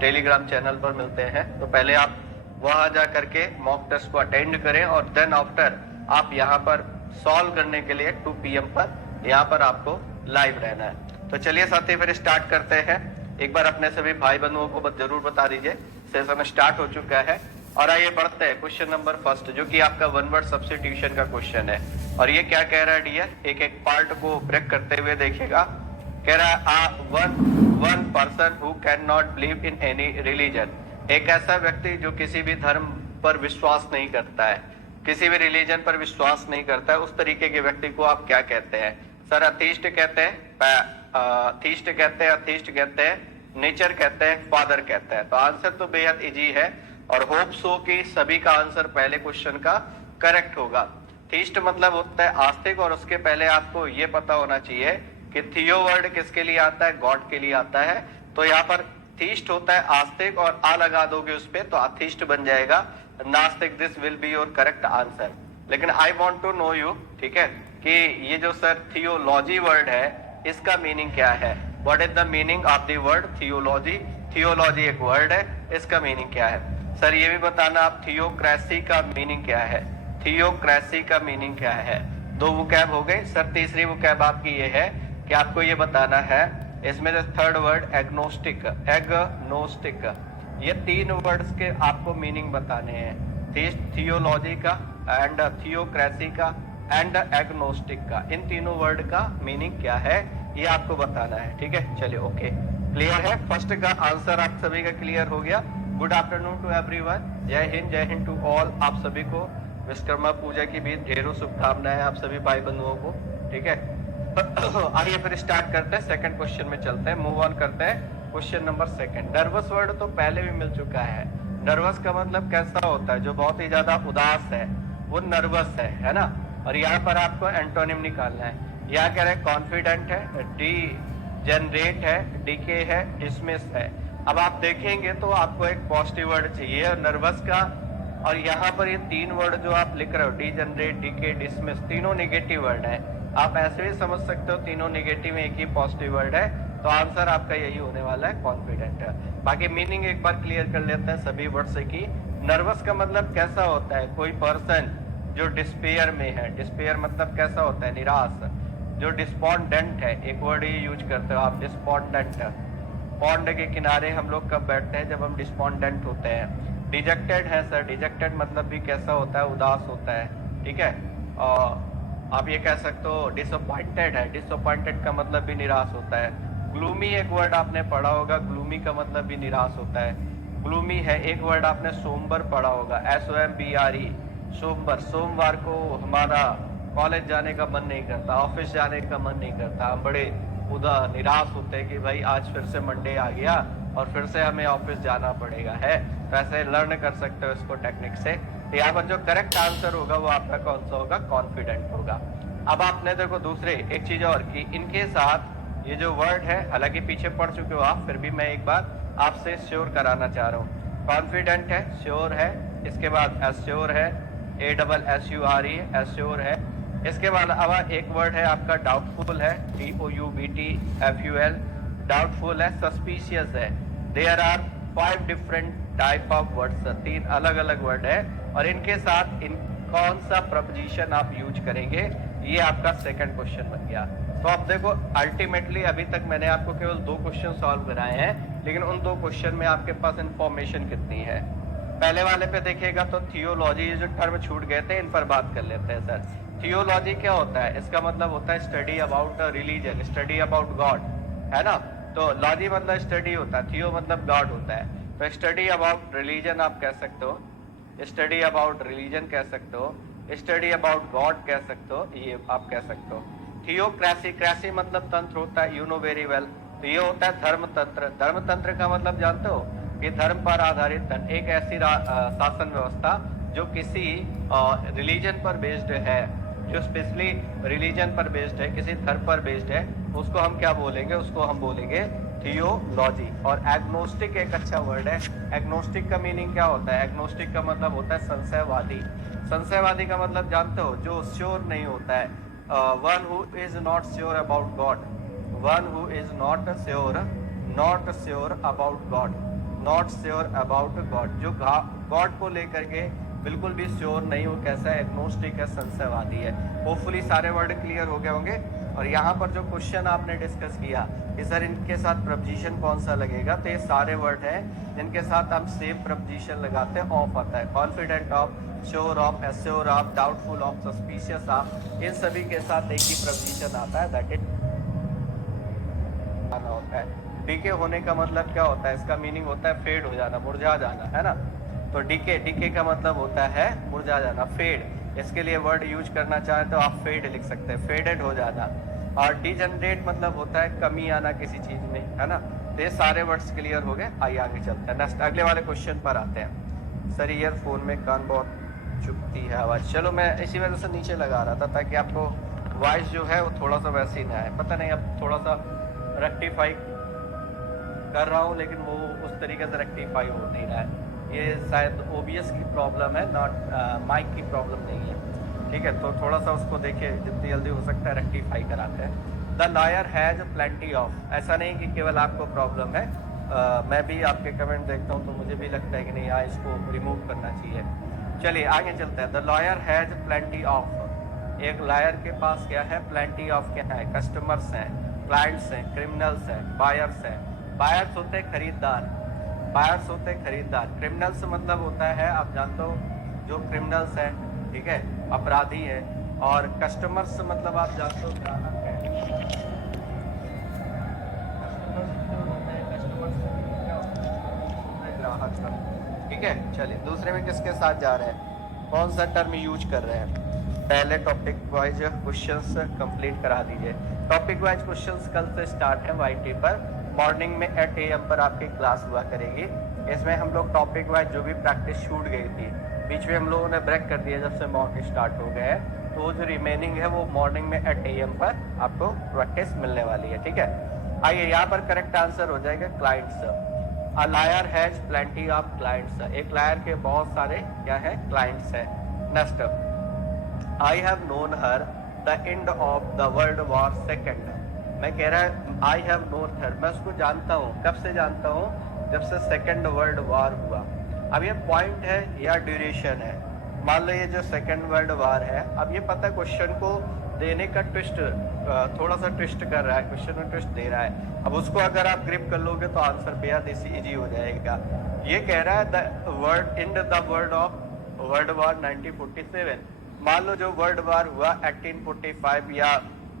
Telegram channel पर मिलते हैं। तो पहले आप वहां जा करके मॉक टेस्ट को अटेंड करें और देन आफ्टर आप यहाँ पर सॉल्व करने के लिए 2 PM पर यहाँ पर आपको लाइव रहना है। तो चलिए साथी फिर स्टार्ट करते हैं। एक बार अपने सभी भाई बंधुओं को जरूर बता दीजिए सेशन स्टार्ट हो चुका है। और आइए बढ़ते हैं क्वेश्चन नंबर फर्स्ट, जो कि आपका वन वर्ड सब्स्टिट्यूशन का क्वेश्चन है। और ये क्या कह रहा है डियर, एक एक पार्ट को ब्रेक करते हुए देखिएगा। कह रहा है one person who can not believe in any religion, एक ऐसा व्यक्ति जो किसी भी धर्म पर विश्वास नहीं करता है, किसी भी रिलीजन पर विश्वास नहीं करता है, उस तरीके के व्यक्ति को आप क्या कहते हैं? सर अथीस्ट कहते हैं, थीस्ट कहते हैं, अथीस्ट कहते हैं, नेचर कहते हैं, फादर कहते हैं। तो आंसर तो बेहद इजी है और होप सो कि सभी का आंसर पहले क्वेश्चन का करेक्ट होगा। थीस्ट मतलब होता है आस्तिक, और उसके पहले आपको ये पता होना चाहिए कि थियो वर्ड किसके लिए आता है? गॉड के लिए आता है। तो यहाँ पर थीस्ट होता है आस्तिक, और आ लगा दोगे उस पे तो अथीस्ट बन जाएगा नास्तिक। This will be your correct answer. लेकिन I want to know you, ठीक है, कि ये जो सर थियोलॉजी वर्ड है इसका मीनिंग क्या है? What is the meaning of the word theology? Theology एक वर्ड है, इसका मीनिंग क्या है? सर ये भी बताना आप थियोक्रेसी का मीनिंग क्या है? थियोक्रेसी का मीनिंग क्या है? 2 वोकैब हो गए। सर तीसरी वोकैब आपकी ये है कि आपको ये बताना है, इसमें जो थर्ड वर्ड एग्नोस्टिक, एग्नोस्टिक, ये 3 वर्ड्स के आपको मीनिंग बताने हैं। थियोलॉजी का एंड थियोक्रेसी का एंड एग्नोस्टिक का, इन तीनों वर्ड का मीनिंग क्या है ये आपको बताना है। ठीक है, चलिए ओके, क्लियर है? फर्स्ट का आंसर आप सभी का क्लियर हो गया। Good afternoon to everyone. जय हिंद टू ऑल। आप सभी को विश्वकर्मा पूजा की भी ढेरों शुभकामनाएं आप सभी भाई बंधुओं को। ठीक है, आइए फिर स्टार्ट करते हैं, सेकंड क्वेश्चन में चलते हैं, मूव ऑन करते हैं। Question number second. Nervous word तो पहले भी मिल चुका है। नर्वस का मतलब कैसा होता है? जो बहुत ही ज्यादा उदास है वो नर्वस है ना। और यहाँ पर आपको एंटोनिम निकालना है। यहाँ कह रहे हैं कॉन्फिडेंट है, डी जनरेट है, डीके है, डिसमिस है। अब आप देखेंगे तो आपको एक पॉजिटिव वर्ड चाहिए और नर्वस का, और यहाँ पर ये 3 वर्ड जो आप लिख रहे हो, डी जनरेट, डीके, डिसमिस, तीनों नेगेटिव वर्ड है। आप ऐसे भी समझ सकते हो तीनों नेगेटिव में एक ही पॉजिटिव वर्ड है। तो आंसर आपका यही होने वाला है, कॉन्फिडेंट है। बाकी मीनिंग एक बार क्लियर कर लेते हैं सभी वर्ड से कि नर्वस का मतलब कैसा होता है? कोई पर्सन जो डिस्पेयर में है। डिस्पेयर मतलब कैसा होता है? निराश। जो डिस्पॉन्डेंट है, एक वर्ड ये यूज करते हो आप, डिस्पॉन्डेंट। पॉन्ड के किनारे हम लोग कब बैठते हैं? जब हम डिस्पॉन्डेंट होते हैं। डिजेक्टेड है सर, डिजेक्टेड मतलब भी कैसा होता है? उदास होता है। ठीक है, आप ये कह सकते हो डिसअपॉइंटेड है। डिसअपॉइंटेड का मतलब भी निराश होता है। ग्लूमी एक वर्ड आपने पढ़ा होगा, ग्लूमी का मतलब भी निराश होता है। ग्लूमी है। एक वर्ड आपने सोमबर पढ़ा होगा, SOMBRE, सोमवार। सोमवार को हमारा कॉलेज जाने का मन नहीं करता, ऑफिस जाने का मन नहीं करता, हम बड़े निराश होते हैं कि भाई आज फिर से मंडे आ गया और फिर से हमें ऑफिस जाना पड़ेगा है। तो ऐसे लर्न कर सकते हो इसको टेक्निक से। तो यहाँ पर जो करेक्ट आंसर होगा वो आपका कौन सा होगा? कॉन्फिडेंट होगा। अब आपने देखो दूसरे एक चीज और कि इनके साथ ये जो वर्ड है, हालांकि पीछे पढ़ चुके हो आप, फिर भी मैं एक बार आपसे श्योर कराना चाह रहा हूँ। कॉन्फिडेंट है, श्योर है, इसके बाद एश्योर है, ASSURE एश्योर है। इसके बाद अब एक वर्ड है आपका डाउटफुल है, DOUBTFUL, डाउटफुल है, सस्पिशियस है। There are 5 different type of words, 3 अलग अलग वर्ड है, और इनके साथ इन कौन सा प्रपोजिशन आप यूज करेंगे? ये आपका सेकंड क्वेश्चन बन गया। तो आप देखो अल्टीमेटली अभी तक मैंने आपको केवल 2 क्वेश्चन सॉल्व कराए हैं, लेकिन उन 2 क्वेश्चन में आपके पास इंफॉर्मेशन कितनी है? पहले वाले पे देखिएगा तो थियोलॉजी जो टर्म छूट गए थे, इन पर बात कर लेते हैं। सर थियोलॉजी क्या होता है? इसका मतलब होता है study about religion, study about God, है ना। तो लॉजी मतलब स्टडी होता है, थियो मतलब गॉड होता है। तो स्टडी अबाउट रिलीजन आप कह सकते हो, स्टडी अबाउट रिलीजन कह सकते हो, स्टडी अबाउट गॉड कह सकते हो, ये आप कह सकते हो। थियोक्रेसी, क्रेसी मतलब तंत्र होता है, यू नो वेरी वेल। तो ये होता है धर्म तंत्र। धर्म तंत्र का मतलब जानते हो कि धर्म पर आधारित तंत्र, एक ऐसी शासन व्यवस्था जो किसी रिलीजन पर बेस्ड है, जो स्पेशली रिलीजन पर बेस्ड है, किसी धर्म पर बेस्ड है, उसको हम क्या बोलेंगे? उसको हम बोलेंगे थियोलॉजी। और एग्नोस्टिक एक अच्छा वर्ड है। एग्नोस्टिक का मीनिंग क्या होता है? एग्नोस्टिक का मतलब होता है संशयवादी। संशयवादी का मतलब जानते हो? जो श्योर नहीं होता है। One who is not sure about God, one who is not sure about God, not sure about God, जो गॉड को लेकर के बिल्कुल भी श्योर नहीं हो, कैसा है, एग्नोस्टिक है, संशयवादी है। होपफुली सारे वर्ड क्लियर हो गए होंगे। और यहाँ पर जो क्वेश्चन आपने डिस्कस किया कि सर इनके साथ प्रपोजिशन कौन सा लगेगा, तो ये सारे वर्ड हैं जिनके साथ हम सेम प्रपोजिशन लगाते हैं, ऑफ आता है। Confident of, sure of, assure of, doubtful of, suspicious of, इन सभी के साथ एक ही प्रपोजिशन आता है, दैट इज आना होता है। डीके होने का मतलब क्या होता है, इसका मीनिंग होता है फेड हो जाना, मुरझा जाना, है ना। तो डीके का मतलब होता है मुरझा जाना, फेड। इसके लिए वर्ड यूज करना चाहे तो आप फेड लिख सकते हैं, फेडेड हो जाना। और डिजनरेट मतलब होता है कमी आना किसी चीज में, है ना। तो ये सारे वर्ड्स क्लियर हो गए। आइए आगे चलते हैं, नेक्स्ट अगले वाले क्वेश्चन पर आते हैं। सर ईयरफोन में कान बहुत चुभती है आवाज। चलो मैं इसी वजह से नीचे लगा रहा था ताकि आपको वॉइस जो है वो थोड़ा सा वैसे ही ना आए। पता नहीं अब थोड़ा सा रेक्टिफाई कर रहा हूँ, लेकिन वो उस तरीके से रेक्टिफाई हो नहीं रहा है। ये शायद ओबीएस की प्रॉब्लम है, नॉट माइक की प्रॉब्लम नहीं है। ठीक है, तो थोड़ा सा उसको देखिए, जितनी जल्दी हो सकता है रेक्टिफाई कराते हैं। The lawyer has plenty of, ऐसा नहीं कि केवल आपको प्रॉब्लम है, मैं भी आपके कमेंट देखता हूँ तो मुझे भी लगता है कि नहीं, यहाँ इसको रिमूव करना चाहिए। चलिए आगे चलते हैं। The lawyer has plenty of, एक लॉयर के पास क्या है, प्लेंटी ऑफ क्या है, कस्टमर्स हैं, क्लाइंट्स हैं, क्रिमिनल्स हैं, बायर्स हैं। बायर्स होते हैं खरीदार, बायर्स होते हैं खरीदार। क्रिमिनल्स मतलब होता है, आप जानते हो, जो क्रिमिनल्स हैं, ठीक है, अपराधी है। और कस्टमर्स मतलब आप जानते हो ग्राहक है। ग्राहक का, ठीक है। चलिए दूसरे में किसके साथ जा रहे हैं, कौन सा टर्म यूज कर रहे हैं। पहले टॉपिक वाइज क्वेश्चंस कंप्लीट करा दीजिए। टॉपिक वाइज क्वेश्चंस कल से स्टार्ट है वाईटी पर, मॉर्निंग में 8 AM पर आपकी क्लास हुआ करेगी। इसमें हम लोग टॉपिक वाइज जो भी प्रैक्टिस छूट गई थी, बीच में हम लोगों ने ब्रेक कर दिया जब से मॉक स्टार्ट हो गए हैं, तो वो जो रिमेनिंग है वो मॉर्निंग में 8 AM पर आपको प्रैक्टिस मिलने वाली है, ठीक है। आइए यहाँ पर करेक्ट आंसर हो जाएगा clients. A liar has plenty of clients, एक लायर के बहुत सारे क्या है, क्लाइंट्स हैं। Next, I have known her the end of the world war second, मैं कह रहा है आई हैव नोन हर, मैं उसको जानता हूँ। कब से जानता हूँ, जब से सेकेंड वर्ल्ड वॉर हुआ। अब ये पॉइंट है या ड्यूरेशन है, मान लो ये जो सेकेंड वर्ल्ड वॉर है, अब ये पता है क्वेश्चन को देने का ट्विस्ट, थोड़ा सा ट्विस्ट कर रहा है, क्वेश्चन में ट्विस्ट दे रहा है। अब उसको अगर आप ग्रिप कर लोगे तो आंसर बेहद इजी हो जाएगा। ये कह रहा है the world in the world of world war 1947, मान लो जो वर्ल्ड वॉर हुआ 1845, या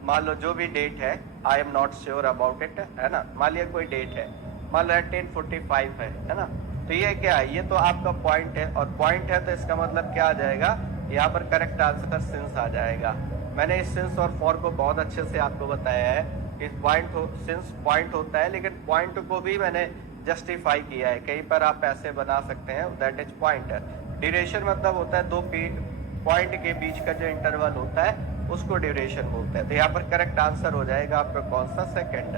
मान लो जो भी डेट है, I am not sure about it, है ना, मान लिया कोई डेट है, मान लो 1845 है ना। तो ये क्या है, ये तो आपका पॉइंट है, और पॉइंट है तो इसका मतलब क्या आ जाएगा, यहाँ पर करेक्ट आंसर सिंस आ जाएगा। मैंने इस सिंस और फॉर को बहुत अच्छे से आपको बताया है कि पॉइंट हो, सिंस पॉइंट होता है, लेकिन पॉइंट को भी मैंने जस्टिफाई किया है, कहीं पर आप ऐसे बना सकते हैं, दैट इज पॉइंट। ड्यूरेशन मतलब होता है दो पॉइंट के बीच का जो इंटरवल होता है उसको ड्यूरेशन बोलते हैं। तो यहाँ पर करेक्ट आंसर हो जाएगा आपका कौन सा, सेकेंड।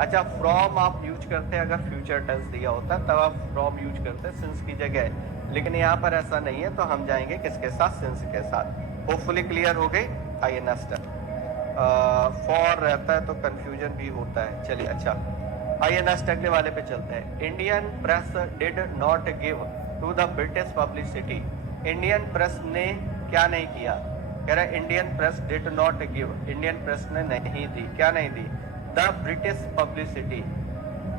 अच्छा, फ्रॉम आप यूज करते हैं, अगर फ्यूचर टेंस दिया होता है तब आप फ्रॉम यूज करते हैं सिंस की जगह, लेकिन यहाँ पर ऐसा नहीं है, तो हम जाएंगे किसके साथ, सिंस के साथ। होपफुली क्लियर हो गई। आइए नेक्स्ट, फॉर रहता है तो कंफ्यूजन भी होता है। चलिए अच्छा, आइए नेक्स्ट अगले वाले पे चलते हैं। Indian press did not give to the British publicity, Indian press ने क्या नहीं किया, कह रहा है Indian press did not give, Indian press ने नहीं दी, क्या नहीं दी, the British publicity,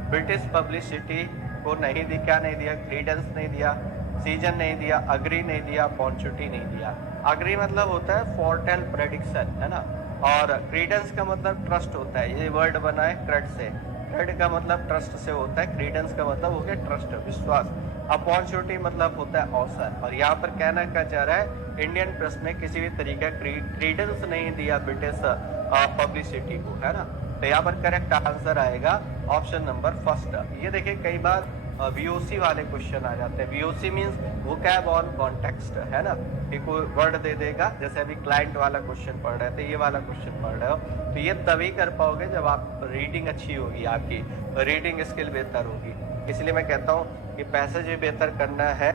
British publicity को नहीं दी, क्या नहीं दिया, क्रीडेंस नहीं दिया, सीजन नहीं दिया, अग्री नहीं दिया, पॉन्चुटी नहीं दिया। अग्री मतलब होता है फोरटेल प्रेडिक्शन, है ना, और क्रीडेंस का मतलब ट्रस्ट होता है, ये वर्ड बना है क्रेड से, क्रेड का मतलब ट्रस्ट से होता है, क्रीडेंस का मतलब हो गया ट्रस्ट, विश्वास। अपॉर्चुनिटी मतलब होता है अवसर, और यहाँ पर कहना क्या चाह रहा है, इंडियन प्रेस ने किसी भी तरीके का क्रीडेंस नहीं दिया ब्रिटिश पब्लिसिटी को, है ना। तो यहाँ पर करेक्ट आंसर आएगा ऑप्शन नंबर फर्स्ट। ये देखिए कई बार वीओसी वाले क्वेश्चन आ जाते हैं, VOC means vocab on context, है ना, कि कोई वर्ड दे देगा, जैसे अभी क्लाइंट वाला क्वेश्चन पढ़ रहे थे, ये वाला क्वेश्चन पढ़ रहे हो, तो ये तभी कर पाओगे जब आप रीडिंग अच्छी होगी, आपकी रीडिंग स्किल बेहतर होगी। इसलिए मैं कहता हूँ कि पैसेज भी बेहतर करना है,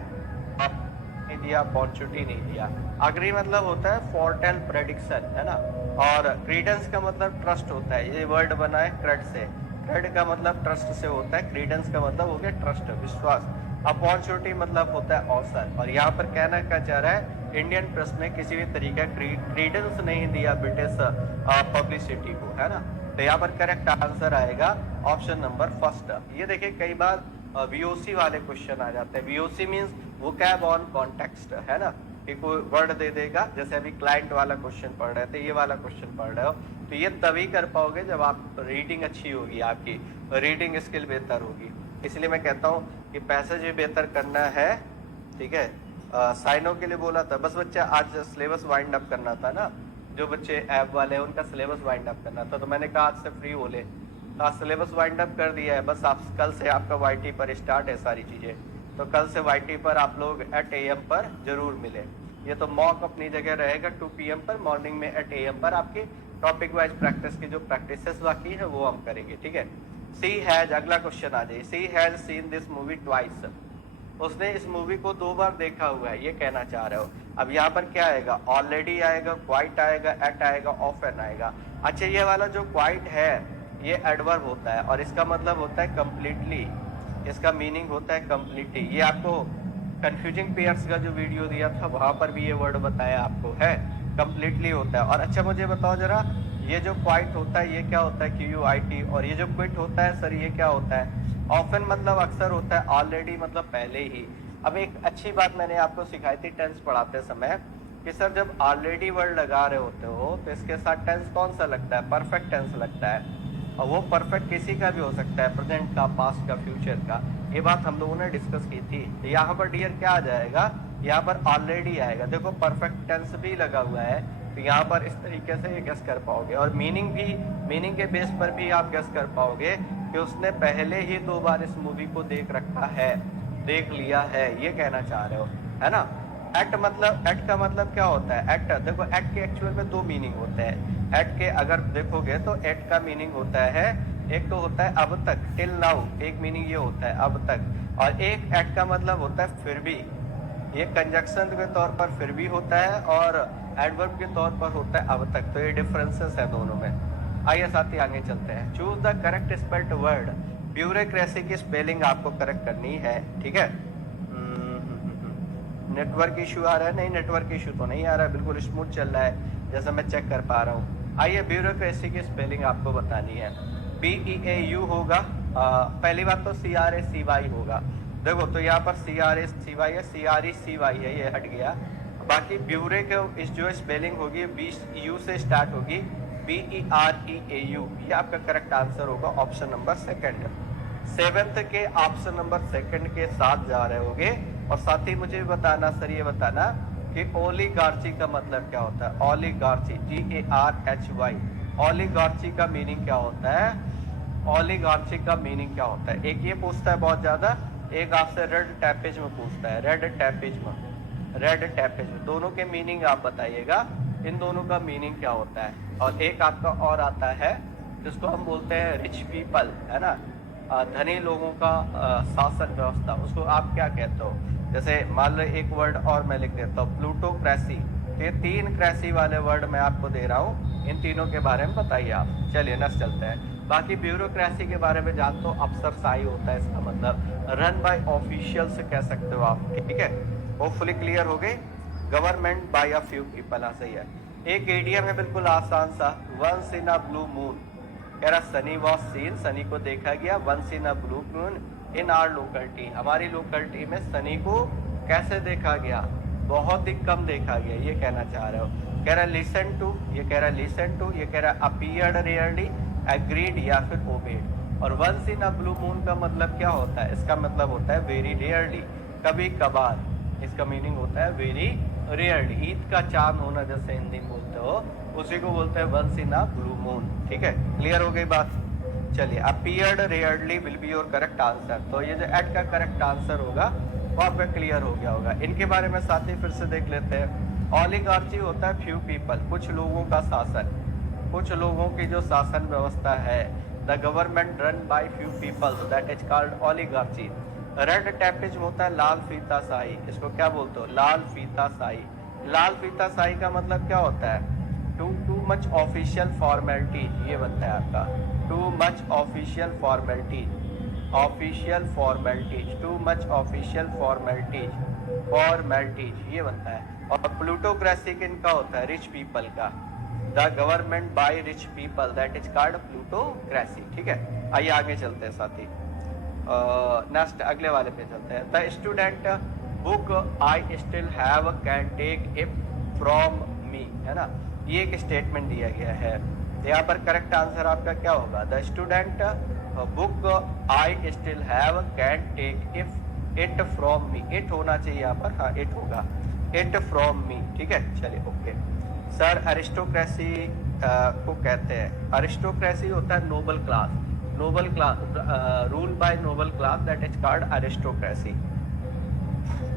आप नहीं दिया, अपॉर्चुनिटी नहीं दिया। अग्री मतलब होता है फोरटेल प्रेडिक्शन, है ना, और क्रीडेंस का मतलब ट्रस्ट होता है, ये वर्ड बना है क्रेड से, क्रेड का मतलब ट्रस्ट से होता है, क्रीडेंस का मतलब हो गया ट्रस्ट, विश्वास। अपॉर्चुनिटी मतलब होता है अवसर। और यहाँ पर कहना क्या चाह रहा है, इंडियन प्रेस ने किसी भी तरीके का क्रीडेंस नहीं दिया ब्रिटिश पब्लिसिटी को, है ना। तो यहाँ पर करेक्ट आंसर आएगा ऑप्शन नंबर फर्स्ट। ये देखिए कई बार वीओसी वाले क्वेश्चन आ जाते हैं। VOC means vocab on context, है ना, कि कोई वर्ड दे देगा। जैसे अभी क्लाइंट वाला क्वेश्चन पढ़ रहे थे, ये वाला क्वेश्चन पढ़ रहे हो, तो ये तभी कर पाओगे जब आप रीडिंग अच्छी होगी, आपकी रीडिंग स्किल बेहतर होगी। इसलिए मैं कहता हूँ कि पैसेज भी बेहतर करना है, ठीक है। साइनों के लिए बोला था, बस बच्चा आज सिलेबस वाइंड अप करना था ना, जो बच्चे ऐप वाले हैं उनका सिलेबस वाइंड अप करना था, तो मैंने कहा आज से फ्री हो ले, तो आज सिलेबस वाइंड अप कर दिया है। बस आप कल से आपका वाईटी पर स्टार्ट है सारी चीज़ें, तो कल से वाईटी पर आप लोग 8 AM पर जरूर मिले। ये तो मॉक अपनी जगह रहेगा 2 PM पर, मॉर्निंग में 8 AM पर आपकी टॉपिक वाइज प्रैक्टिस की जो प्रैक्टिसेस बाकी है वो हम करेंगे, ठीक है। सी हैज, अगला क्वेश्चन आ जाए, she has seen this movie twice, उसने इस मूवी को 2 बार देखा हुआ है, ये कहना चाह रहे हो। अब यहाँ पर क्या आएगा, ऑलरेडी आएगा, क्वाइट आएगा, एट आएगा, ऑफन आएगा। अच्छा, ये वाला जो क्वाइट है ये एडवर्ब होता है और इसका मतलब होता है कंप्लीटली, इसका मीनिंग होता है कंप्लीटली। ये आपको कंफ्यूजिंग पेयर्स का जो वीडियो दिया था वहां पर भी ये वर्ड बताया आपको, है कंप्लीटली होता है। और अच्छा मुझे बताओ जरा, ये जो क्वाइट होता है ये क्या होता है, QUIT, और ये जो क्विट होता है सर ये क्या होता है, ऑफन मतलब अक्सर होता है, ऑलरेडी मतलब पहले ही। अब एक अच्छी बात मैंने आपको सिखाई थी टेंस पढ़ाते समय कि सर जब ऑलरेडी वर्ड लगा रहे होते हो तो इसके साथ टेंस कौन सा लगता है, परफेक्ट टेंस लगता है। और वो परफेक्ट किसी का भी हो सकता है, प्रेजेंट का, पास्ट का, फ्यूचर का। ये बात हम लोगों ने डिस्कस की थी। यहाँ पर डियर क्या आ जाएगा, यहाँ पर ऑलरेडी आएगा। देखो परफेक्ट टेंस भी लगा हुआ है, तो यहाँ पर इस तरीके से ये गेस कर पाओगे। और मीनिंग भी, मीनिंग के बेस पर भी आप गेस कर पाओगे कि उसने पहले ही 2 बार इस मूवी को देख रखा है, देख लिया है, ये कहना चाह रहे हो, है ना। एक्ट मतलब, एक्ट का मतलब क्या होता है, एक्ट, देखो एक्ट के एक्चुअल में 2 मीनिंग होते हैं। एक्ट के अगर देखोगे तो एक्ट का मीनिंग होता है, एक तो होता है अब तक, टिल नाउ, एक मीनिंग ये होता है अब तक, और एक एक्ट का मतलब होता है फिर भी। ये कंजक्शन के तौर पर फिर भी होता है और एडवर्ब के तौर पर होता है अब तक। तो ये डिफरेंसेस है दोनों में। आइए साथी आगे चलते हैं। Choose the correct spelled word, bureaucracy की स्पेलिंग आपको करेक्ट करनी है, ठीक है। नेटवर्क इशू आ रहा है, नहीं नेटवर्क इशू तो नहीं आ रहा है, बिल्कुल स्मूथ चल रहा है जैसा मैं चेक कर पा रहा हूँ। आइए ब्यूरोक्रेसी की स्पेलिंग आपको बतानी है। BEAU होगा, पहली बात तो CRACY होगा। देखो तो यहाँ पर CRACY है, CRECY है, ये हट गया। बाकी ब्यूरो के इस जो स्पेलिंग होगी BU से स्टार्ट होगी, BEREAU, ये आपका करेक्ट आंसर होगा, ऑप्शन नंबर सेकंड। 7th के ऑप्शन नंबर सेकंड के साथ जा रहे होगे। और साथ ही मुझे बताना सर, ये बताना कि ओलिगार्ची का मतलब क्या होता है, ओलिगार्ची, GARCHY, ओलिगार्ची का मीनिंग क्या होता है, ओलिगार्ची का मीनिंग क्या होता है। एक ये पूछता है बहुत ज्यादा, एक आपसे रेड टैपिज्म पूछता है, रेड टैपिज्म, रेड टैपिज्म, दोनों के मीनिंग आप बताइएगा, इन दोनों का मीनिंग क्या होता है। और एक आपका और आता है जिसको हम बोलते हैं रिच पीपल, है ना, धनी लोगों का शासन व्यवस्था, उसको आप क्या कहते हो। जैसे मान लो एक वर्ड और मैं लिख देता हूँ, प्लूटोक्रेसी। ये 3 क्रेसी वाले वर्ड मैं आपको दे रहा हूँ, इन तीनों के बारे में बताइए आप। चलिए नेक्स्ट चलते हैं। बाकी ब्यूरोक्रेसी के बारे में जानते हो, अफसरशाही होता है, इसका मतलब रन बाय ऑफिशियल्स कह सकते हो आप, ठीक है। होपफुली क्लियर हो गई। Government by a few people, हाँ सही है। एक एडियम है बिल्कुल आसान सा, once in a blue moon, कह रहा सनी वॉज सीन, सनी को देखा गया, once in a blue moon in our locality, हमारी लोकलिटी में सनी को कैसे देखा गया, बहुत ही कम देखा गया, ये कहना चाह रहे हो। कह रहा लिसन टू, ये कह रहा लिसन टू, ये कह रहा अपीयर्ड रेयरली, एग्रीड या फिर ओबेड। और once in a blue moon का मतलब क्या होता है, इसका मतलब होता है वेरी रेयरली, कभी कभार, इसका मीनिंग होता है वेरी रेयरली। ईद का चांद होना जैसे हिंदी में बोलते हो, उसी को बोलते हैं once in a blue moon, ठीक है। क्लियर हो गई बात। चलिए appeared rarely will be your correct answer. तो ये जो एट का करेक्ट आंसर होगा वो आपका क्लियर हो गया होगा। इनके बारे में साथ ही फिर से देख लेते हैं। ऑलिगार्ची होता है फ्यू पीपल, कुछ लोगों का शासन, कुछ लोगों की जो शासन व्यवस्था है। The government run by few people, that is called oligarchy. Red tapism होता है लाल फीता शाही, इसको क्या बोलते हो, लाल फीता शाही। लाल फीता शाही का मतलब क्या होता है, टू मच ऑफिशियल फॉर्मेलिटी, ये बनता है आपका। Too much official formalities, official formalities, too much official formalities ये बनता है। और प्लूटोक्रेसी किनका होता है? रिच पीपल का। The government by rich people, that is called plutocracy. ठीक है, आइए आगे चलते हैं साथी। नेक्स्ट अगले वाले पे चलते हैं। The student book I still have can take it from me, है ना, ये एक स्टेटमेंट दिया गया है। यहाँ पर करेक्ट आंसर आपका क्या होगा? The student book I still have can take it from me, it होना चाहिए यहाँ पर, हाँ इट होगा, इट फ्रॉम मी। ठीक है, चलिए ओके। सर अरिस्टोक्रेसी को कहते हैं, अरिस्टोक्रेसी होता है noble class, noble class, rule by noble class, that is called aristocracy.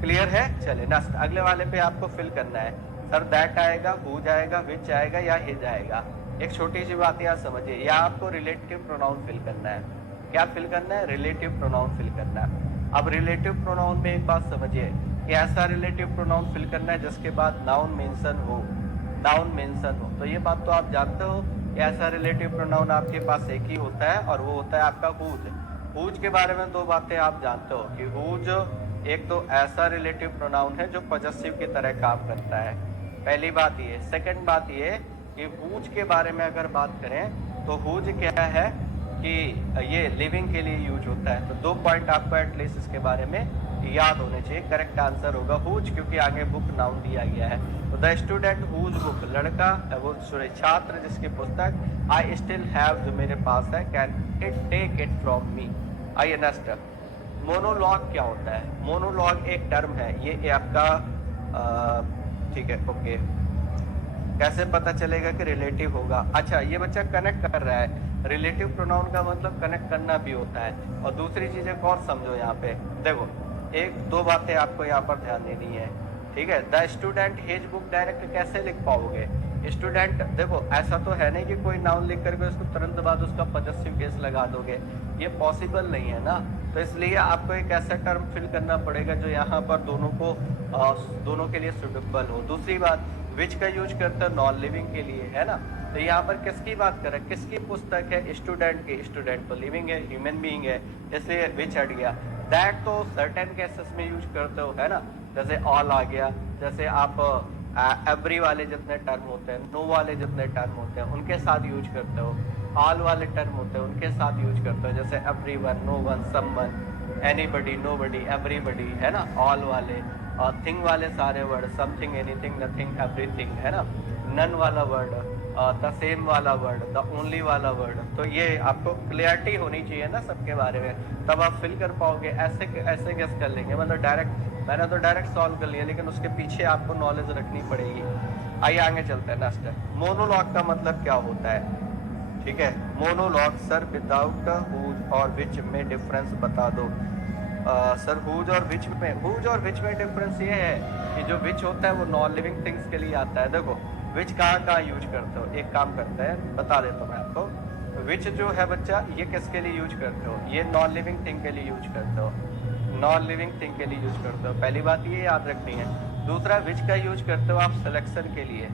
Clear है? चलिए नेक्स्ट अगले वाले पे आपको फिल करना है। सर दैट आएगा, हु जाएगा, विच आएगा या हिज आएगा। एक छोटी सी बात यहाँ समझिए, या आपको रिलेटिव प्रोनाउन फिल करना है। क्या फिल करना है? रिलेटिव प्रोनाउन फिल करना है। अब रिलेटिव प्रोनाउन में एक बात समझिए कि ऐसा रिलेटिव प्रोनाउन फिल करना है जिसके बाद नाउन मेंशन हो, नाउन मेंशन हो। तो ये बात तो आप जानते हो कि ऐसा रिलेटिव प्रोनाउन आपके पास एक ही होता है और वो होता है आपका हुज। हुज के बारे में दो बातें आप जानते हो कि हुज एक तो ऐसा रिलेटिव प्रोनाउन है जो पॉजेसिव की तरह काम करता है, पहली बात ये। सेकंड बात ये कि हुज के बारे में अगर बात करें तो हुज क्या है कि ये लिविंग के लिए यूज होता है। तो 2 पॉइंट आपको एटलीस्ट इसके बारे में याद होने चाहिए। करेक्ट आंसर होगा हुज, क्योंकि आगे बुक नाउन दिया गया है। तो द स्टूडेंट हुज बुक, लड़का वो सॉरी छात्र जिसकी पुस्तक आई स्टिल हैव जो मेरे पास है, can it take it from me. आइए नेक्स्ट, मोनोलॉग क्या होता है? मोनोलॉग एक टर्म है, ये आपका ठीक है ओके। कैसे पता चलेगा कि रिलेटिव होगा? अच्छा, ये बच्चा कनेक्ट कर रहा है। रिलेटिव प्रोनाउन का मतलब कनेक्ट करना भी होता है। और दूसरी चीज एक और समझो, यहाँ पे देखो एक दो बातें आपको यहाँ पर ध्यान देनी है। ठीक है, the student his book direct कैसे लिख पाओगे? स्टूडेंट देखो ऐसा तो है नहीं कि कोई नाउन लिख करके उसको तुरंत बाद उसका पॉजेसिव केस लगा दोगे, ये पॉसिबल नहीं है ना। तो इसलिए आपको एक ऐसा टर्म फिल करना पड़ेगा जो यहाँ पर दोनों को दोनों के लिए सुटेबल हो। दूसरी बात, विच का यूज करते हैं नॉन लिविंग के लिए, है ना। तो यहाँ पर किसकी बात करें, किसकी पुस्तक है? स्टूडेंट की। स्टूडेंट तो लिविंग है, ह्यूमन बीइंग है, इसलिए विच हट गया। दैट तो सर्टेन केसेस में यूज करते हो, है ना, जैसे ऑल आ गया, जैसे आप एवरी वाले जितने टर्म होते हैं, नो वाले जितने टर्म होते हैं उनके साथ यूज करते हो। ऑल वाले टर्म होते हैं उनके साथ यूज करते हो, जैसे every one, no one, someone, anybody, nobody, everybody, है ना। ऑल वाले और थिंग वाले सारे word, something, anything, nothing, everything, है ना। नन वाला वर्ड, द सेम वाला वर्ड, द ओनली वाला वर्ड। तो ये आपको क्लियरिटी होनी चाहिए ना सबके बारे में, तब आप फिल कर पाओगे। ऐसे ऐसे गेस कर लेंगे, मतलब डायरेक्ट, मैंने तो डायरेक्ट सॉल्व कर लिया, लेकिन उसके पीछे आपको नॉलेज रखनी पड़ेगी। आइए आगे चलते हैं नेक्स्ट। मोनोलॉग का मतलब क्या होता है? ठीक है, मोनोलॉग सर विदाउट हुज और विच में डिफरेंस बता दो। सर हुज और विच में डिफरेंस ये है कि जो विच होता है वो नॉन लिविंग थिंग्स के लिए आता है। देखो विच कहाँ यूज करते हो, एक काम करते हैं बता देता हूँ मैं आपको। विच जो है बच्चा ये किसके लिए यूज करते हो? ये नॉन लिविंग थिंग के लिए यूज करते हो, नॉन लिविंग थिंग के लिए यूज करते हो, पहली बात ये याद रखनी है। दूसरा, विच का यूज करते हो आप सिलेक्शन के लिए,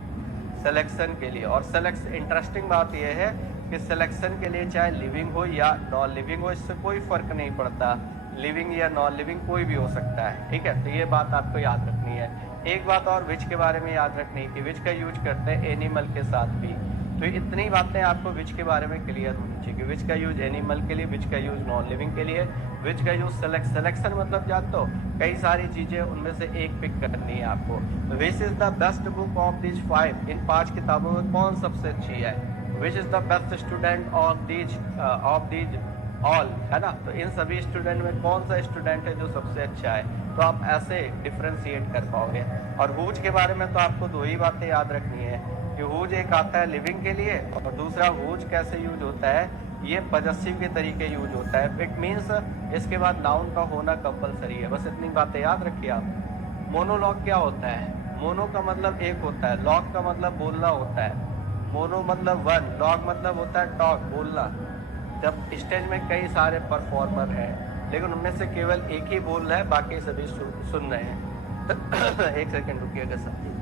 सिलेक्शन के लिए। और सिलेक्शन, इंटरेस्टिंग बात यह है कि सिलेक्शन के लिए चाहे लिविंग हो या नॉन लिविंग हो, इससे कोई फर्क नहीं पड़ता, लिविंग या नॉन लिविंग कोई भी हो सकता है। ठीक है, तो ये बात आपको याद रखनी है। एक बात और विच के बारे में याद रखनी है कि विच का यूज करते हैं एनिमल के साथ भी। तो इतनी बातें आपको विच के बारे में क्लियर होनी चाहिए कि विच का यूज एनिमल के लिए, विच का यूज नॉन लिविंग के लिए, विच का यूज सिलेक्शन मतलब जानते हो कई सारी चीजें, उनमें से एक पिक करनी है आपको। Which is the best book of these 5, इन 5 किताबों में कौन सबसे अच्छी है? Which is the best student of these all, है ना। तो इन सभी स्टूडेंट में कौन सा स्टूडेंट है जो सबसे अच्छा है? तो आप ऐसे डिफ्रेंशिएट कर पाओगे। और हुज के बारे में तो आपको दो ही बातें याद रखनी है कि हुज एक आता है लिविंग के लिए, और दूसरा हुज कैसे यूज होता है, ये पॉजेसिव के तरीके यूज होता है। इट मीन्स इसके बाद नाउन का होना कंपलसरी है, बस इतनी बातें याद रखिए आप। मोनोलॉग क्या होता है? मोनो का मतलब एक होता है, लॉग का मतलब बोलना होता है। मोनो मतलब वन, लॉग मतलब होता है टॉक, बोलना। जब स्टेज में कई सारे परफॉर्मर हैं लेकिन उनमें से केवल एक ही बोल रहा है, बाकी सभी सुन रहे हैं। एक सेकंड रुकिएगा साथी।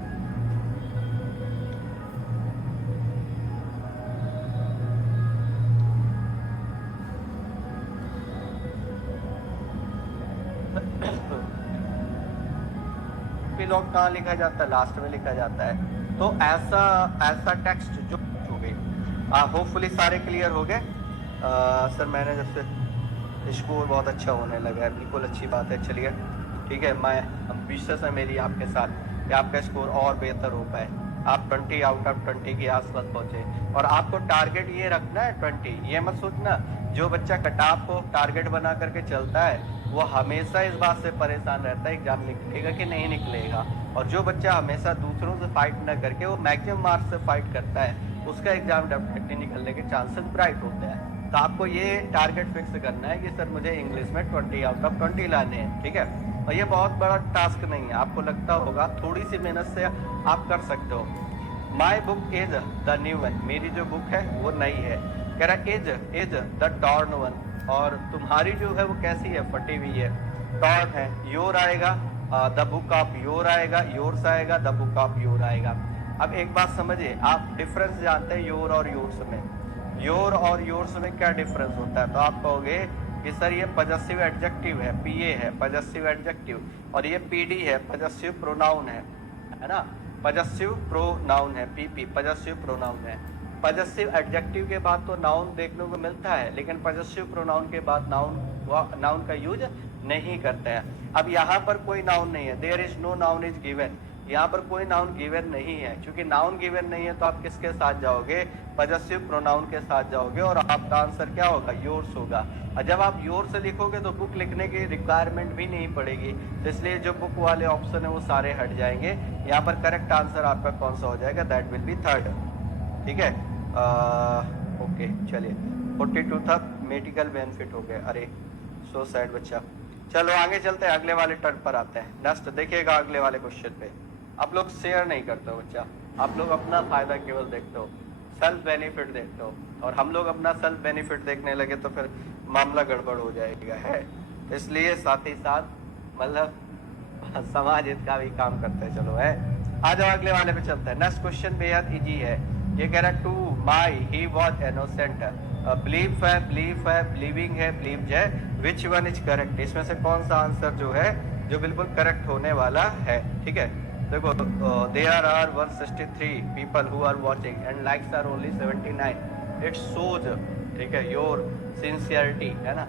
एपिलॉग कहाँ लिखा जाता है? लास्ट में लिखा जाता है। तो ऐसा टेक्स्ट जो हो गई। होपफुली सारे क्लियर हो गए। सर मैंने जब से स्कोर बहुत अच्छा होने लगा है, बिल्कुल अच्छी बात है। चलिए ठीक है, मैं विशेष है मेरी आपके साथ कि आपका स्कोर और बेहतर हो पाए, आप 20 आउट ऑफ 20 के आसपास पहुंचे। और आपको टारगेट ये रखना है 20। ये मत सोचना जो बच्चा कटाप को टारगेट बना करके चलता है वो हमेशा इस बात से परेशान रहता है एग्जाम निकलेगा कि नहीं निकलेगा। और जो बच्चा हमेशा दूसरों से फाइट न करके वो मैक्सिमम मार्क्स से फाइट करता है उसका एग्जाम डेफिनेटली निकलने के चांसेस ब्राइट होते हैं। तो आपको ये टारगेट फिक्स करना है कि सर मुझे इंग्लिश में 20 आउट ऑफ 20 लाने हैं, ठीक है। और ये बहुत बड़ा टास्क नहीं है, आपको लगता होगा, थोड़ी सी मेहनत से आप कर सकते हो। My book is the new one, मेरी जो बुक है वो नई है। कह रहा इज द टॉर्न वन, और तुम्हारी जो है वो कैसी है? फटी हुई है। टॉर्न है, योर आएगा, द बुक ऑफ योर आएगा, योर्स आएगा, द बुक ऑफ योर आएगा। अब एक बात समझिए, आप डिफरेंस जानते हैं योर और योर्स में। योर और योर्स में क्या डिफरेंस होता है? तो आप कहोगे कि सर ये पजेसिव एडजेक्टिव है, पीए है पजेसिव एडजेक्टिव, और ये पीडी है पजेसिव प्रोनाउन है ना। पजेसिव प्रोनाउन है, पीपी पजेसिव प्रोनाउन है। पजेसिव एडजेक्टिव के बाद तो नाउन देखने को मिलता है, लेकिन पजेसिव प्रोनाउन के बाद नाउन का यूज नहीं करते हैं। अब यहाँ पर कोई नाउन नहीं है, there is no noun is given, यहाँ पर कोई नाउन गिवन नहीं है। क्योंकि नाउन गिवन नहीं है तो आप किसके साथ जाओगे? पजेसिव प्रोनाउन के साथ जाओगे, और आपका आंसर क्या होगा? योर्स होगा। और जब आप योर से लिखोगे तो बुक लिखने की रिक्वायरमेंट भी नहीं पड़ेगी, तो इसलिए जो बुक वाले ऑप्शन है वो सारे हट जाएंगे। यहाँ पर करेक्ट आंसर आपका कौन सा हो जाएगा? दैट विल बी थर्ड, ठीक है। ओके चलिए, 42 था, मेडिकल बेनिफिट हो गया। अरे सो सैड बच्चा। चलो आगे चलते हैं, अगले वाले टर्न पर आते हैं। नेक्स्ट देखिएगा अगले वाले क्वेश्चन पे। आप लोग शेयर नहीं करते हो बच्चा, आप लोग अपना फायदा केवल देखते हो, सेल्फ बेनिफिट देखते हो। और हम लोग अपना सेल्फ बेनिफिट देखने लगे तो फिर मामला गड़बड़ हो जाएगा है। इसलिए साथ ही साथ मतलब समाज हित का भी काम करते हैं। चलो है, आ जाओ अगले वाले पे चलते हैं। नेक्स्ट क्वेश्चन बेहद इजी है। ये कह रहा है to my he was innocent. Believe है, बिलीव है, बिलीविंग है, बिलीव्ड है, विच वन इज करेक्ट? इसमें से कौन सा आंसर जो है जो बिल्कुल करेक्ट होने वाला है? ठीक है, देखो there are 163 people who are watching and likes are only 79। It shows, ठीक है, योर सिंसियरिटी है ना,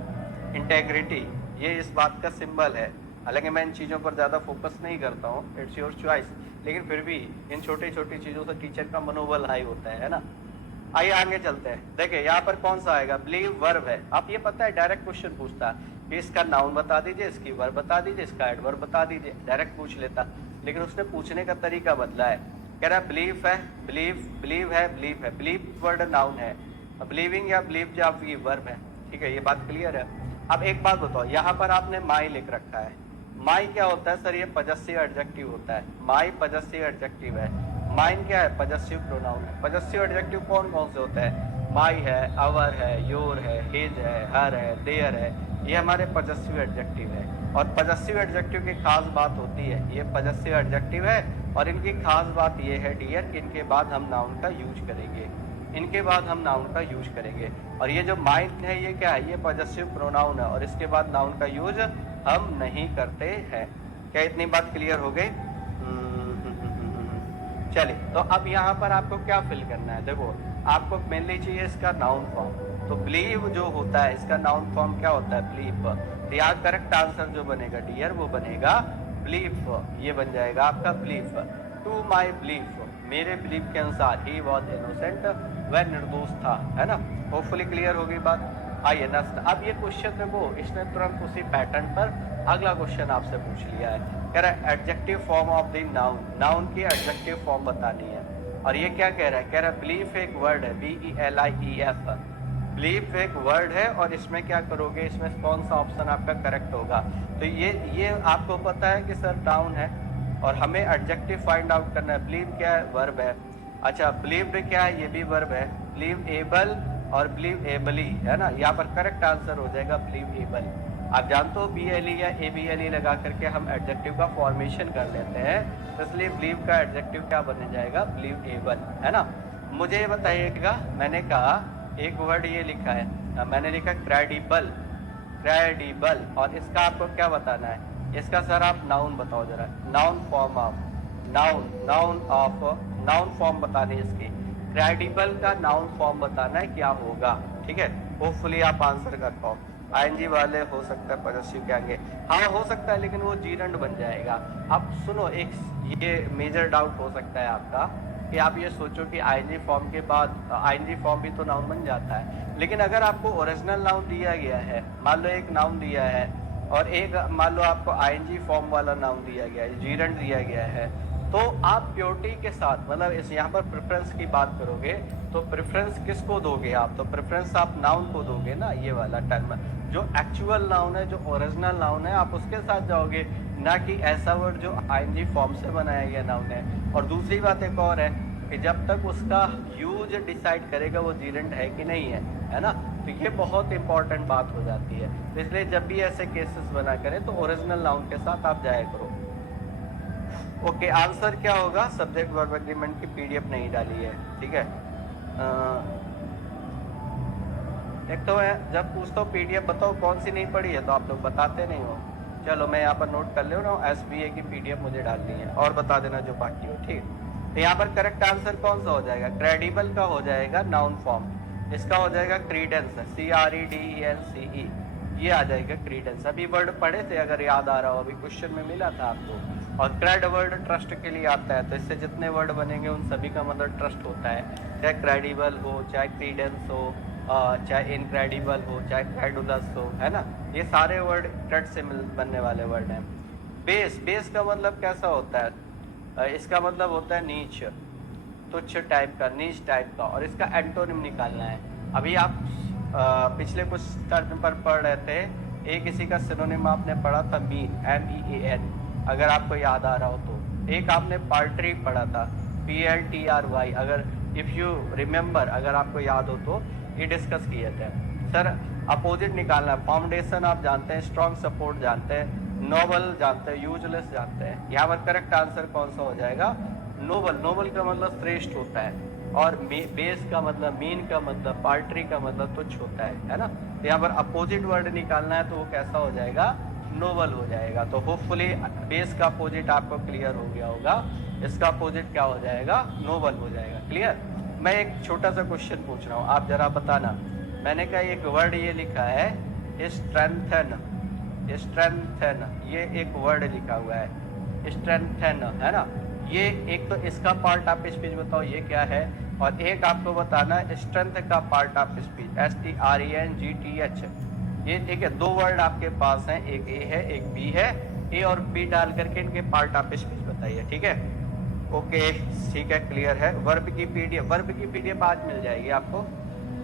इंटेग्रिटी, ये इस बात का सिंबल है। हालांकि मैं इन चीज़ों पर ज़्यादा फोकस नहीं करता हूँ, इट्स योर चॉइस, लेकिन फिर भी इन छोटी छोटी चीज़ों से टीचर का मनोबल हाई होता है ना। आइए आगे चलते हैं। देखिए यहाँ पर कौन सा आएगा? बिलीव वर्ब है। आप ये पता है डायरेक्ट क्वेश्चन पूछता कि इसका नाउन बता दीजिए, इसकी वर्ब बता दीजिए, इसका एडवर्ब बता दीजिए, डायरेक्ट पूछ लेता, लेकिन उसने पूछने का तरीका बदला है। कह रहा है बिलीव है, बिलीव है, बिलीव है, बिलीव वर्ड नाउन है, बिलीविंग या बिलीव जो आपकी वर्ब है। ठीक है, ये बात क्लियर है। अब एक बात बताओ, यहाँ पर आपने माई लिख रखा है। माई क्या होता है सर? ये पजेसिव एडजेक्टिव होता है। माई पजेसिव एडजेक्टिव है। माइन क्या है? पजेसिव प्रोनाउन है। पजेसिव एडजेक्टिव कौन कौन से होते हैं? माई है, अवर है, योर है, हिज है, हर है, देयर है, ये हमारे पजेसिव एडजेक्टिव है। और पजेसिव एडजेक्टिव की खास बात होती है, ये पजेसिव एडजेक्टिव है और इनकी खास बात ये है डियर कि इनके बाद हम नाउन का यूज करेंगे, इनके बाद हम नाउन का यूज करेंगे। और ये जो माइन है ये क्या है? ये पजेसिव प्रोनाउन है और इसके बाद नाउन का यूज हम नहीं करते हैं। क्या इतनी बात क्लियर हो गई? चलिए, तो अब यहाँ पर आपको क्या फिल करना है? देखो, आपको मेनली चाहिए इसका नाउन फॉर्म। तो बिलीव जो होता है इसका नाउन फॉर्म क्या होता है? बिलीव। तो यहाँ करेक्ट आंसर जो बनेगा डियर वो बनेगा बिलीव, ये बन जाएगा आपका बिलीव। टू माई बिलीव, मेरे बिलीव के अनुसार ही वॉज इनोसेंट, वह निर्दोष था, है ना। होपफुली क्लियर होगी बात। आइए नेक्स्ट। अब ये क्वेश्चन देखो, इसने तुरंत उसी पैटर्न पर अगला क्वेश्चन आपसे पूछ लिया है। कह रहा है adjective form of the noun, noun की एडजेक्टिव फॉर्म बतानी है। और ये क्या कह रहा है? कह रहा है बिलीफ एक वर्ड है, BELIEF, बिलीफ एक वर्ड है और इसमें क्या करोगे? इसमें कौन सा ऑप्शन आपका करेक्ट होगा? तो ये आपको पता है कि सर नाउन है और हमें एडजेक्टिव फाइंड आउट करना है। बिलीव क्या है? वर्ब है। अच्छा, बिलीव्ड क्या है? ये भी वर्ब है। बिलीव एबल और बिलीव एबली, है ना। यहाँ पर करेक्ट आंसर हो जाएगा बिलीव एबल। आप जानते हो BLE या ABLE लगा करके हम एडजेक्टिव का फॉर्मेशन कर लेते हैं, इसलिए बिलीव का एडजेक्टिव क्या बन जाएगा? बिलीव एबल, है ना। मुझे ये बताइएगा, मैंने कहा एक वर्ड ये लिखा है, मैंने लिखा क्रेडिबल, क्रेडिबल, और इसका आपको क्या बताना है? इसका सर आप नाउन बताओ जरा, noun form of, noun form बतानी है इसकी। क्रेडिबल का नाउन फॉर्म बताना है क्या होगा, ठीक है। होपफुली आप आंसर कर पाओ। आईएनजी वाले हो सकता है पॉजिटिव के आगे, हाँ हो सकता है, लेकिन वो जीरंड बन जाएगा। अब सुनो, एक ये मेजर डाउट हो सकता है आपका कि आप ये सोचो कि आईएनजी फॉर्म के बाद आईएनजी फॉर्म भी तो नाउन बन जाता है, लेकिन अगर आपको ओरिजिनल नाउन दिया गया है, मान लो एक नाउन दिया है और एक मान लो आपको आईएनजी फॉर्म वाला नाउन दिया गया है, जीरंड दिया गया है, तो आप प्योरिटी के साथ, मतलब इस यहाँ पर प्रेफरेंस की बात करोगे तो प्रेफरेंस किसको दोगे आप, तो प्रेफरेंस आप नाउन को दोगे ना, ये वाला टर्म जो एक्चुअल नाउन है, जो ओरिजिनल नाउन है, आप उसके साथ जाओगे, ना कि ऐसा वर्ड जो आईएनजी फॉर्म से बनाया गया नाउन है। और दूसरी बात एक और है कि जब तक उसका यूज डिसाइड करेगा वो जीरेंट है कि नहीं है ना, तो ये बहुत इंपॉर्टेंट बात हो जाती है। तो इसलिए जब भी ऐसे केसेस बना करें तो ओरिजिनल नाउन के साथ आप जाया करो। ओके, आंसर क्या होगा, सब्जेक्ट वर्ब एग्रीमेंट की पीडीएफ नहीं डाली है, ठीक है। एक तो है जब पूछता हूँ पीडीएफ बताओ कौन सी नहीं पढ़ी है, तो आप लोग बताते नहीं हो। चलो मैं यहाँ पर नोट कर ले रहा हूँ, एसबीए की पीडीएफ मुझे डालनी है, और बता देना जो बाकी हो, ठीक। तो यहाँ पर करेक्ट आंसर कौन सा हो जाएगा, क्रेडिबल का हो जाएगा नाउन फॉर्म, इसका हो जाएगा क्रीडेंस, CREDENCE, ये आ जाएगा क्रीडेंस। अभी वर्ड पढ़े थे अगर याद आ रहा हो, अभी क्वेश्चन में मिला था आपको। और क्रेड वर्ड ट्रस्ट के लिए आता है, तो इससे जितने वर्ड बनेंगे उन सभी का मतलब ट्रस्ट होता है, चाहे क्रेडिबल हो, चाहे क्रीडेंस हो, चाहे इनक्रेडिबल हो, चाहे क्रेडुलस हो, है ना, ये सारे वर्ड क्रेड से बनने वाले वर्ड हैं। बेस, बेस का मतलब कैसा होता है, इसका मतलब होता है नीच, तुच्छ टाइप का, नीच टाइप का, और इसका एंटोनिम निकालना है। अभी आप पिछले कुछ टर्म पर पढ़ रहे थे, एक किसी का सिनोनिम आपने पढ़ा था मीन, MEAN, अगर आपको याद आ रहा हो तो। एक आपने पार्ट्री पढ़ा था, PLTRY, अगर इफ यू रिमेम्बर, अगर आपको याद हो तो ये डिस्कस किए थे। सर अपोजिट निकालना है, फाउंडेशन आप जानते हैं, स्ट्रॉन्ग सपोर्ट जानते हैं, नोबल जानते हैं, यूजलेस जानते हैं। यहाँ पर करेक्ट आंसर कौन सा हो जाएगा, नोबल। नोबल का मतलब श्रेष्ठ होता है, और बेस का मतलब, मीन का मतलब, पार्ट्री का मतलब तुच्छ होता है ना। तो यहाँ पर अपोजिट वर्ड निकालना है, तो वो कैसा हो जाएगा, नोबल हो जाएगा। तो होपफुली बेस का अपोजिट आपको क्लियर हो गया होगा, इसका अपोजिट क्या हो जाएगा, नोबल हो जाएगा। क्लियर। मैं एक छोटा सा क्वेश्चन पूछ रहा हूँ, आप जरा बताना। मैंने कहा एक वर्ड ये लिखा है स्ट्रेंथन, स्ट्रेंथन, ये एक वर्ड लिखा हुआ है स्ट्रेंथन, है ना। ये एक तो इसका पार्ट ऑफ स्पीच बताओ ये क्या है, और एक आपको बताना स्ट्रेंथ का पार्ट ऑफ स्पीच, STRENGTH। ये ठीक है, दो वर्ड आपके पास हैं, एक ए है एक बी है, ए और बी डाल करके इनके पार्ट ऑफ स्पीच बताइए, ठीक है। ओके ठीक है, क्लियर है। वर्ब की पीडीएफ आज मिल जाएगी आपको।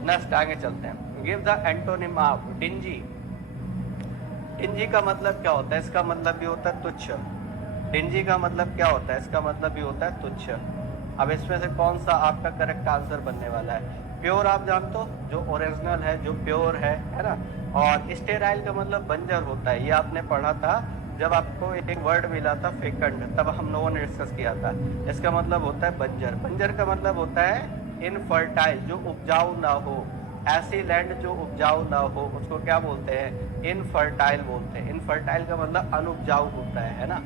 नेक्स्ट आगे चलते हैं। Give the antonym of dingy. Dingy का मतलब क्या होता है, इसका मतलब भी होता है तुच्छ। डिंजी का मतलब क्या होता है, इसका मतलब भी होता है तुच्छ। अब इसमें से कौन सा आपका करेक्ट आंसर बनने वाला है। प्योर आप जानते हो, जो ओरिजिनल है, जो प्योर है ना। और स्टेराइल का मतलब बंजर होता है, ये आपने पढ़ा था जब आपको एक वर्ड मिला था फेकंड, तब हम लोगों ने डिस्कस किया था। इसका मतलब होता है बंजर। बंजर का मतलब होता है इनफर्टाइल, जो उपजाऊ ना हो, ऐसी लैंड जो उपजाऊ ना हो, उसको क्या बोलते हैं, इनफर्टाइल बोलते हैं। इनफर्टाइल का मतलब अनुपजाऊ होता है ना,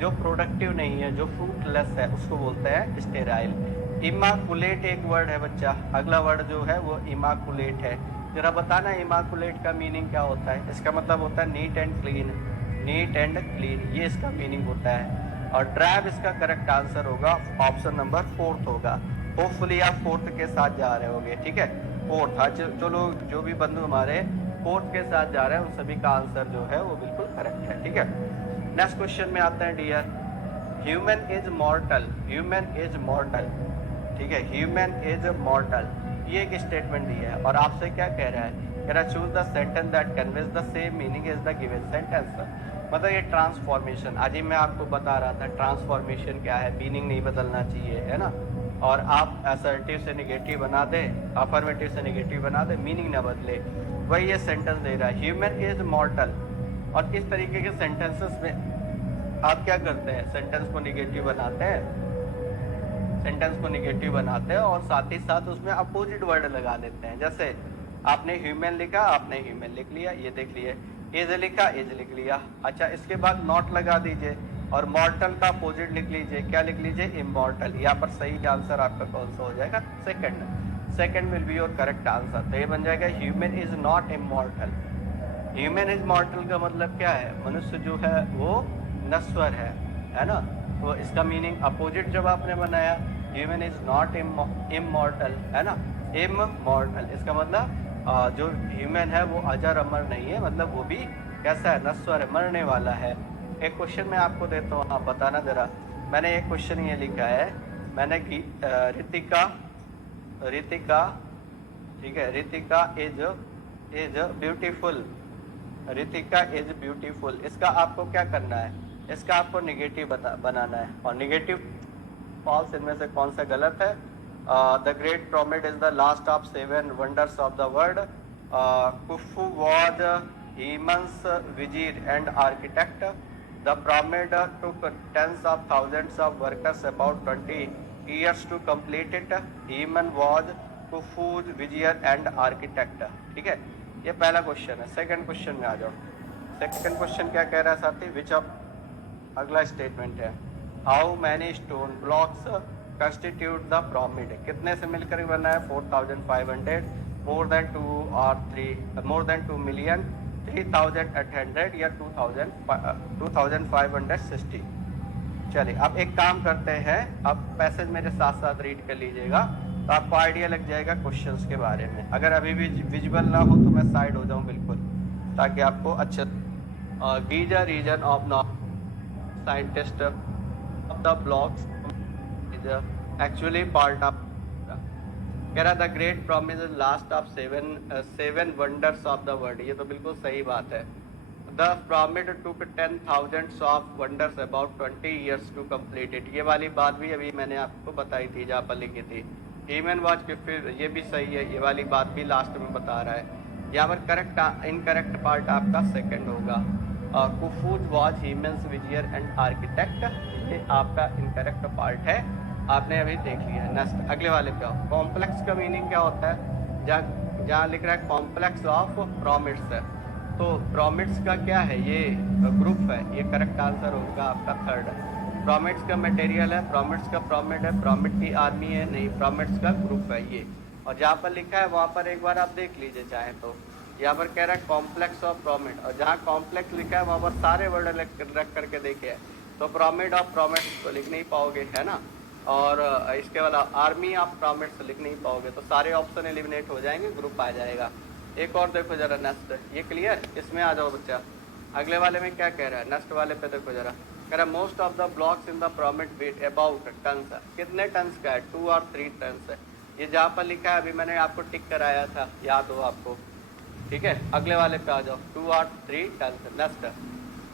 जो प्रोडक्टिव नहीं है, जो फ्रूटलेस है, उसको बोलते हैं स्टेराइल। इमाकुलेट एक वर्ड है बच्चा, अगला वर्ड जो है वो इमाकुलेट है। जरा बताना इमाकुलेट का मीनिंग क्या होता है। इसका मतलब होता है neat and clean, neat and clean, ये इसका मीनिंग होता है। और ड्राइव इसका करेक्ट आंसर होगा, ऑप्शन नंबर 4 होगा। होपफुली आप 4 के साथ जा रहे होगे, ठीक है। 4 था, चलो जो भी बंधु हमारे 4 के साथ जा रहे हैं उन सभी का आंसर जो है वो बिल्कुल करेक्ट है, ठीक है। नेक्स्ट क्वेश्चन में आते हैं dear. Human is mortal, human is mortal, ठीक है, ह्यूमन इज मॉर्टल, ये एक स्टेटमेंट दिया है और आपसे क्या कह रहा है, कह रहा है choose the sentence that conveys the same meaning as the given sentence. मतलब ये ट्रांसफॉर्मेशन, आज ही मैं आपको बता रहा था ट्रांसफॉर्मेशन क्या है, मीनिंग नहीं बदलना चाहिए, है ना। और आप असर्टिव से निगेटिव बना दे, अफर्मेटिव से निगेटिव बना दे, मीनिंग ना बदले, वही ये सेंटेंस दे रहा है, ह्यूमन इज मॉर्टल। और इस तरीके के सेंटेंसेस में आप क्या करते हैं, सेंटेंस को निगेटिव बनाते हैं, सेंटेंस को निगेटिव बनाते हैं और साथ ही साथ उसमें अपोजिट वर्ड लगा देते हैं। जैसे आपने ह्यूमन लिखा, आपने ह्यूमन लिख लिया, ये देख लिए। एज लिखा, एज लिख लिया। अच्छा, इसके बाद नॉट लगा दीजिए और मॉर्टल का अपोजिट लिख लीजिए। क्या लिख लीजिए? इमॉर्टल। यहाँ पर सही आंसर आपका कौन सा हो जाएगा? Second. Second will be your correct answer. तो ये बन जाएगा human is not immortal. Human is मॉर्टल का मतलब क्या है? मनुष्य जो है वो नश्वर है ना। तो इसका मीनिंग अपोजिट जब आपने बनाया, ह्यूमन इज नॉट इमॉर्टल, है ना, इमॉर्टल, इसका मतलब जो ह्यूमन है वो अजर अमर नहीं है, मतलब वो भी कैसा है? नश्वर है, मरने वाला है। एक क्वेश्चन मैं आपको देता हूँ, आप बताना जरा। मैंने एक क्वेश्चन ये लिखा है, मैंने रितिका, ठीक है, Ritika is beautiful, Ritika is beautiful. इसका आपको क्या करना है? इसका आपको निगेटिव बनाना है, और निगेटिव फॉल्स इनमें से कौन सा गलत है? The great pyramid is the last of 7 wonders of the world. Khufu was humans vizier and architect. The pyramid took tens of thousands of workers about 20 years to complete it. Human was Khufu's vizier and architect. ठीक है, ये पहला question है। Second question में आ जाओ। Second question क्या कह रहा है साथी? विच ऑफ, अगला स्टेटमेंट है, how many stone blocks constitute the pyramid. कितने से मिलकर बना है? 4500, मोर देन 2 और 3, मोर देन 2 मिलियन, 3800 या 2560। चलिए, अब एक काम करते हैं, अब पैसेज मेरे साथ साथ रीड कर लीजिएगा तो आपको आइडिया लग जाएगा क्वेश्चंस के बारे में। अगर अभी भी विजुअल ना हो तो मैं साइड हो जाऊं बिल्कुल, ताकि आपको अच्छे। Giza region of north scientist of the blocks is actually part of, कह रहा the great pyramid is last of 7 wonders of the world. ये तो बिल्कुल सही बात है। The pyramid took 10,000 of wonders about 20 years to complete it। ये वाली बात भी अभी मैंने आपको बताई थी, जहाँ पर लिखी थी। ह्यूमन वॉच के फिर ये भी सही है, ये वाली बात भी लास्ट में बता रहा है। यहाँ पर करेक्ट इनकरेक्ट पार्ट आपका सेकंड होगा। कुफूज watch humans vizier and architect, ये आपका इनकरेक्ट पार्ट है, आपने अभी देख लिया। नेक्स्ट अगले वाले पे आओ। कॉम्प्लेक्स का मीनिंग क्या होता है? जहाँ लिख रहा है कॉम्प्लेक्स ऑफ पिरामिड्स है, तो पिरामिड्स का क्या है? ये ग्रुप है, ये करेक्ट आंसर होगा आपका थर्ड। पिरामिड्स का मटेरियल है, पिरामिड्स का पिरामिड है, पिरामिड की आर्मी है नहीं, पिरामिड्स का ग्रुप है ये। और जहाँ पर लिखा है वहाँ पर एक बार आप देख लीजिए चाहे तो। यहाँ पर कह रहा है कॉम्प्लेक्स ऑफ पिरामिड, और जहाँ कॉम्प्लेक्स लिखा है वहाँ पर सारे वर्ड रख करके देखे, तो पिरामिड ऑफ पिरामिड्स तो लिख नहीं पाओगे, है ना। और इसके वाला आर्मी ऑफ पिरामिड्स लिख नहीं पाओगे, तो सारे ऑप्शन एलिमिनेट हो जाएंगे, ग्रुप आ जाएगा। एक और देखो जरा नेक्स्ट, ये क्लियर? इसमें आ जाओ बच्चा। अगले वाले में क्या कह रहा है? नेक्स्ट वाले पे देखो जरा, कह रहा है most of the blocks in the pyramid weigh about tons. कितने टन्स का है? 2 और 3 टन्स है। ये जहाँ पर लिखा है अभी मैंने आपको टिक कराया था, याद हो आपको? ठीक है, अगले वाले पे आ जाओ। 2 और 3 टन्स। नेक्स्ट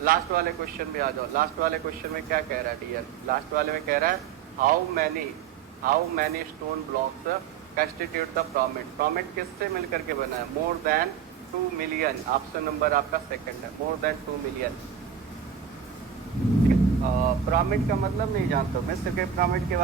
लास्ट वाले क्वेश्चन में आ जाओ। लास्ट वाले क्वेश्चन में क्या कह रहा है डियर? लास्ट वाले में कह रहा है how many stone blocks constitute the pyramid. Pyramid किससे मिलकर के बना है? More than 2 million. Option number आपका सेकंड है, मोर देन 2 मिलियन। पिरामिड का मतलब नहीं जानता मैं, सिर्फ पिरामिड के